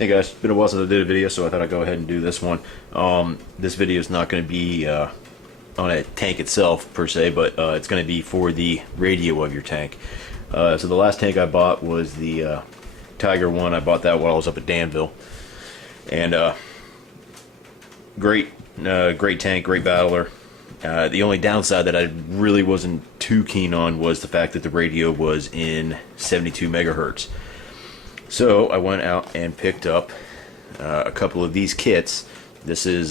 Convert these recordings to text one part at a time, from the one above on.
Hey guys, been a while since I did a video, so I thought I'd go ahead and do this one. This video is not going to be on a tank itself per se, but it's going to be for the radio of your tank. So the last tank I bought was the Tiger one. I bought that while I was up at Danville, and great tank, great battler. The only downside that I really wasn't too keen on was the fact that the radio was in 72 megahertz. So I went out and picked up a couple of these kits. This is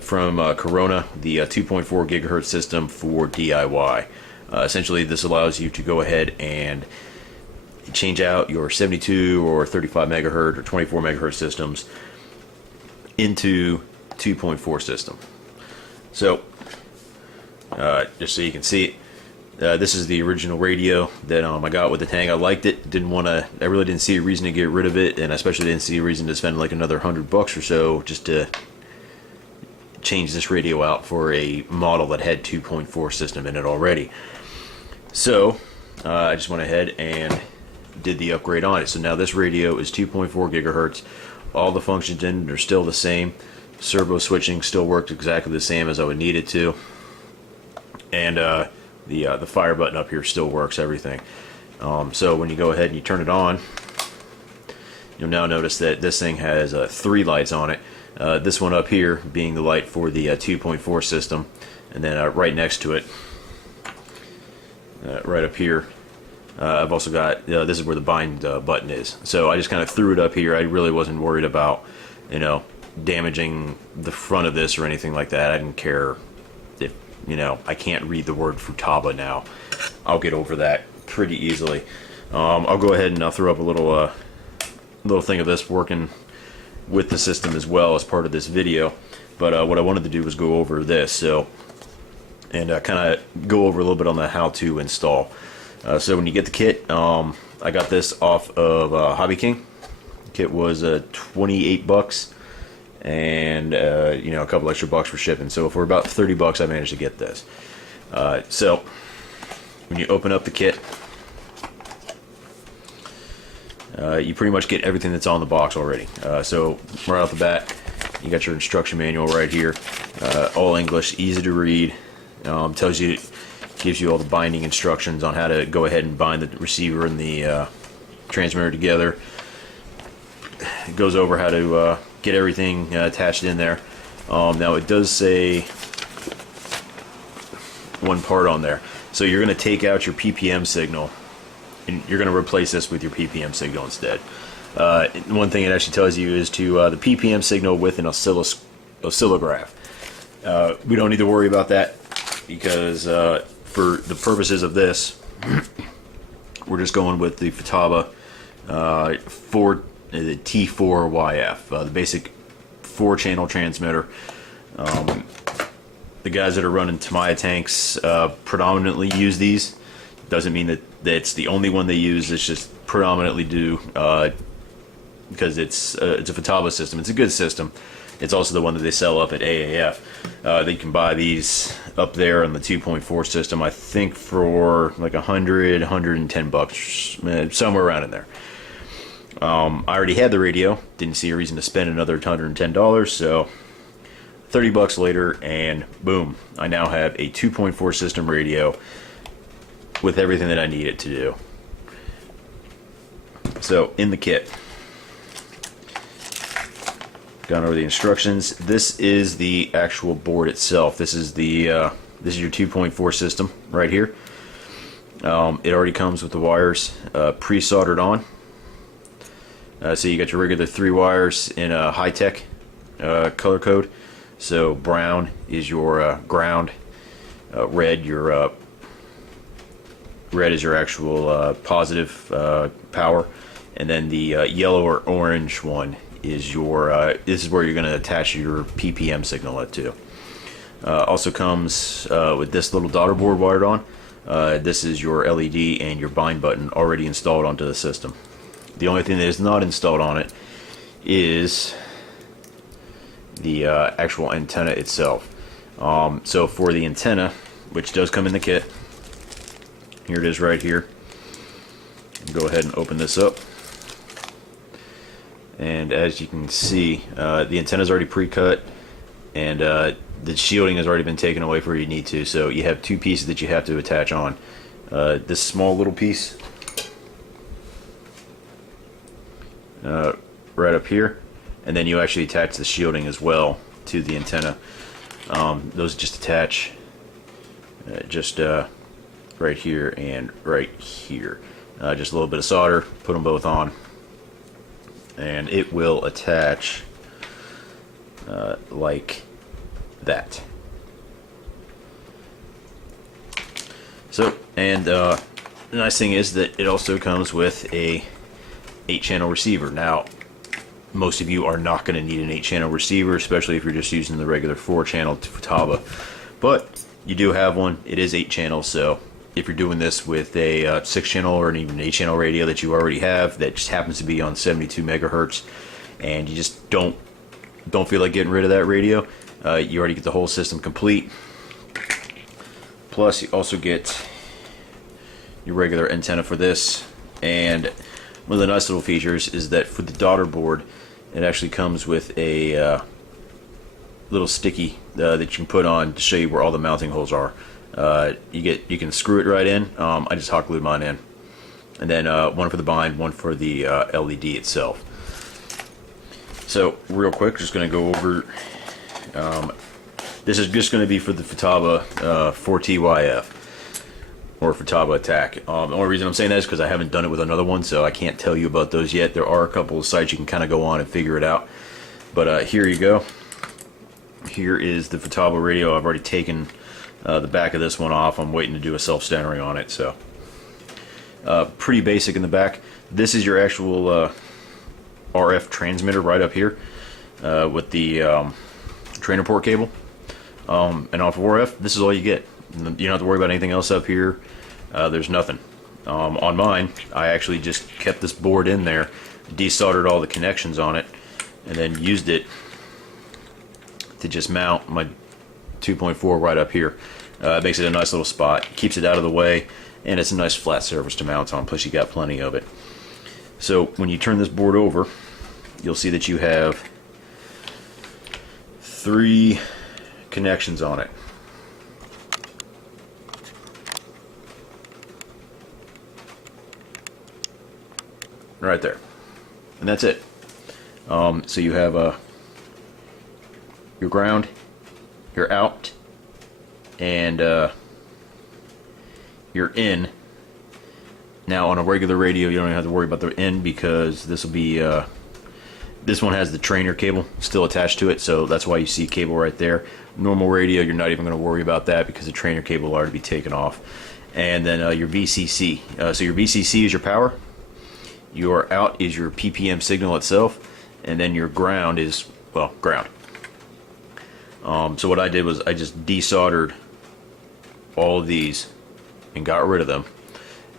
from Corona, the 2.4 gigahertz system for DIY. Essentially, this allows you to go ahead and change out your 72 or 35 megahertz or 24 megahertz systems into 2.4 system. So, just so you can see it. This is the original radio that I got with the tank. I liked it. I really didn't see a reason to get rid of it, and I especially didn't see a reason to spend like another $100 or so just to change this radio out for a model that had 2.4 system in it already. So I just went ahead and did the upgrade on it. So now this radio is 2.4 gigahertz. All the functions in it are still the same. Servo switching still works exactly the same as I would need it to, and the fire button up here still works, everything. So when you go ahead and you turn it on, you'll now notice that this thing has 3 lights on it. This one up here being the light for the 2.4 system, and then right next to it, right up here, I've also got, this is where the bind button is. So I just kind of threw it up here. I really wasn't worried about, damaging the front of this or anything like that. I didn't care if, I can't read the word Futaba now. I'll get over that pretty easily. I'll go ahead and I'll throw up a little thing of this working with the system as well as part of this video. But what I wanted to do was go over this, and kind of go over a little bit on the how to install. So when you get the kit, I got this off of Hobby King. The kit was $28, and a couple extra bucks for shipping. So for about $30, I managed to get this. So when you open up the kit, you pretty much get everything that's on the box already. So right off the bat, you got your instruction manual right here, all English, easy to read. Gives you all the binding instructions on how to go ahead and bind the receiver and the transmitter together. It goes over how to get everything attached in there. Now it does say one part on there. So you're going to take out your PPM signal, and you're going to replace this with your PPM signal instead. One thing it actually tells you is to the PPM signal with an oscillograph. We don't need to worry about that because for the purposes of this, we're just going with the Futaba the T4YF, the basic 4-channel transmitter. The guys that are running Tamiya tanks predominantly use these. Doesn't mean that it's the only one they use. It's just predominantly do because it's a Futaba system. It's a good system. It's also the one that they sell up at AAF. They can buy these up there on the 2.4 system, I think for like $110, somewhere around in there. I already had the radio, didn't see a reason to spend another $110, so $30 later, and boom, I now have a 2.4 system radio with everything that I need it to do. So in the kit, gone over the instructions. This is the actual board itself. This is your 2.4 system right here. It already comes with the wires pre-soldered on. So you got your regular 3 wires in a high-tech color code. So brown is your ground, red is your actual positive power, and then the yellow or orange one is your this is where you're going to attach your PPM signal to. Also comes with this little daughter board wired on. This is your LED and your bind button already installed onto the system. The only thing that is not installed on it is the actual antenna itself. So for the antenna, which does come in the kit, here it is right here. Go ahead and open this up, And as you can see, the antenna is already pre-cut, and the shielding has already been taken away where you need to. So you have two pieces that you have to attach on. This small little piece right up here, and then you actually attach the shielding as well to the antenna. Those just attach right here and right here. Just a little bit of solder, put them both on, and it will attach like that. So, and the nice thing is that it also comes with a 8-channel receiver. Now, most of you are not going to need an 8-channel receiver, especially if you're just using the regular 4-channel Futaba. But you do have one. It is 8 channels, so if you're doing this with a 6-channel or even an 8-channel radio that you already have that just happens to be on 72 megahertz, and you just don't feel like getting rid of that radio, you already get the whole system complete. Plus, you also get your regular antenna for this, and one of the nice little features is that for the daughter board, it actually comes with a little sticky that you can put on to show you where all the mounting holes are. You can screw it right in. I just hot glued mine in, and then one for the bind, one for the LED itself. So real quick, just going to go over. This is just going to be for the Futaba 4TYF or Futaba Attack. The only reason I'm saying that is because I haven't done it with another one, so I can't tell you about those yet. There are a couple of sites you can kind of go on and figure it out. But here you go. Here is the Futaba radio. I've already taken the back of this one off. I'm waiting to do a self-centering on it. So pretty basic in the back. This is your actual RF transmitter right up here with the trainer port cable. And off of RF, this is all you get. You don't have to worry about anything else up here. There's nothing. On mine, I actually just kept this board in there, desoldered all the connections on it, and then used it to just mount my 2.4 right up here. It makes it a nice little spot, keeps it out of the way, and it's a nice flat surface to mount on, plus you got plenty of it. So when you turn this board over, you'll see that you have 3 connections on it. Right there, and that's it. So you have your ground, your out, and your in. Now on a regular radio, you don't even have to worry about the in, because this will be this one has the trainer cable still attached to it, so that's why you see cable right there. Normal radio, you're not even going to worry about that because the trainer cable will already be taken off. And then your VCC. So your VCC is your power. Your out is your PPM signal itself, and then your ground is, well, ground. So what I did was I just desoldered all of these and got rid of them,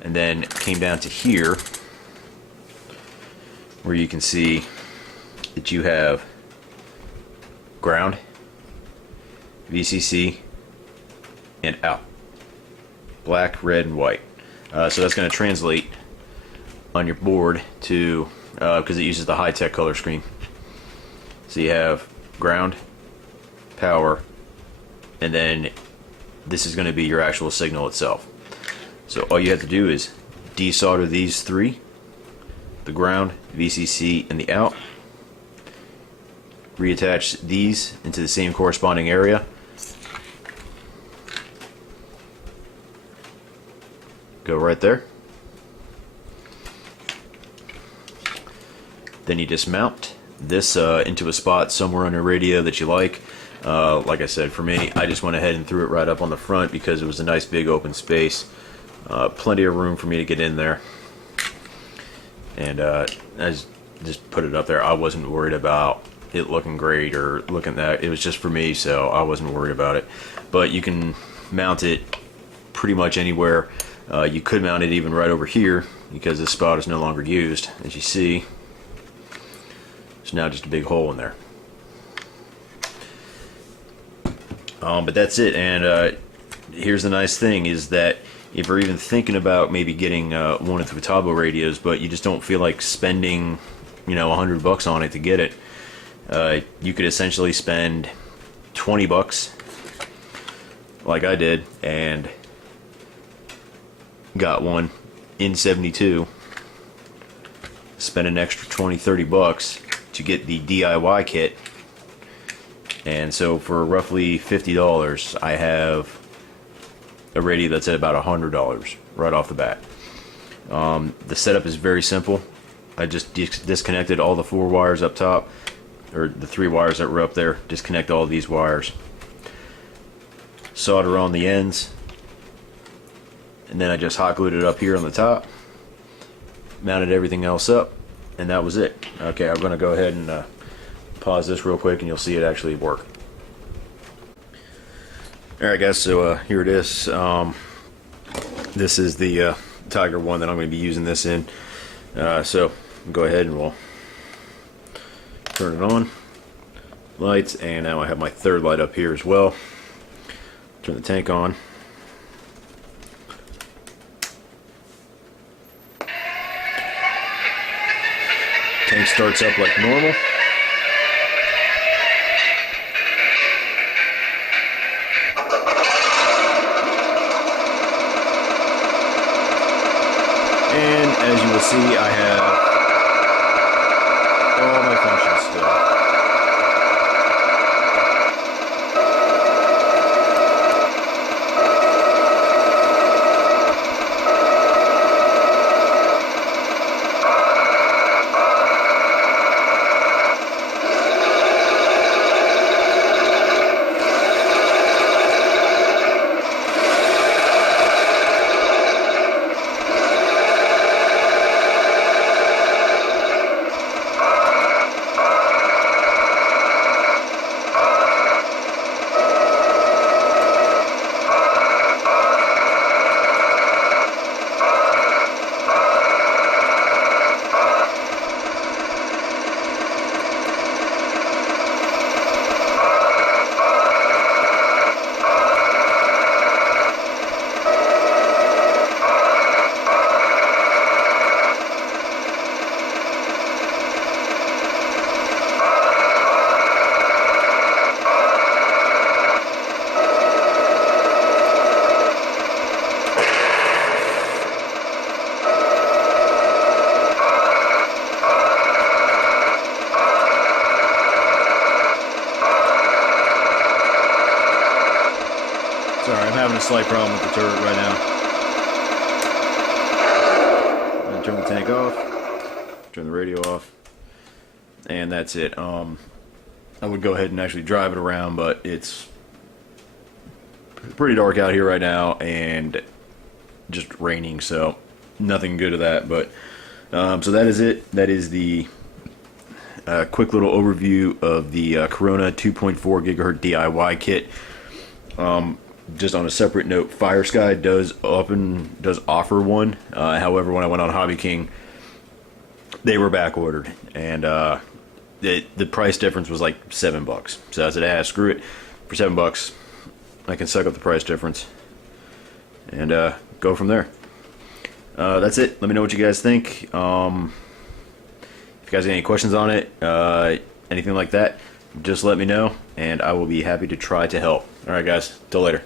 and then came down to here where you can see that you have ground, VCC, and out. Black, red, and white. So that's going to translate on your board to, because it uses the high-tech color scheme. So you have ground, power, and then this is going to be your actual signal itself. So all you have to do is desolder these 3, the ground, VCC, and the out. Reattach these into the same corresponding area. Go right there. Then you dismount this into a spot somewhere on your radio that you like. Like I said, for me, I just went ahead and threw it right up on the front because it was a nice big open space. Plenty of room for me to get in there. And I just put it up there. I wasn't worried about it looking great or looking that. It was just for me, so I wasn't worried about it. But you can mount it pretty much anywhere. You could mount it even right over here because this spot is no longer used. As you see, there's now just a big hole in there. But that's it. And here's the nice thing is that if you're even thinking about maybe getting one of the Futaba radios, but you just don't feel like spending $100 on it to get it. You could essentially spend $20 like I did and got one in 72, spend an extra $20-30 to get the DIY kit, and so for roughly $50 I have a radio that's at about $100 right off the bat. The setup is very simple. I just disconnected all the 4 wires up top, or the 3 wires that were up there. Disconnect all these wires, solder on the ends, and then I just hot glued it up here on the top, mounted everything else up, and that was it. Okay, I'm going to go ahead and pause this real quick and you'll see it actually work. Alright guys, so here it is. This is the Tiger one that I'm going to be using this in. So go ahead and we'll turn it on. Lights, and now I have my 3rd light up here as well. Turn the tank on. Tank starts up like normal. And as you will see, I have all my functions still. Sorry, I'm having a slight problem with the turret right now. I'm gonna turn the tank off, turn the radio off, and that's it. I would go ahead and actually drive it around, but it's pretty dark out here right now and just raining, so nothing good of that. But so that is it. That is the quick little overview of the Corona 2.4 gigahertz DIY kit. Just on a separate note, FireSky does offer one. However, when I went on Hobby King, they were back ordered, and the price difference was like $7. So I said, screw it, for $7, I can suck up the price difference and go from there. That's it. Let me know what you guys think. If you guys have any questions on it, anything like that, just let me know, and I will be happy to try to help. All right, guys. Till later.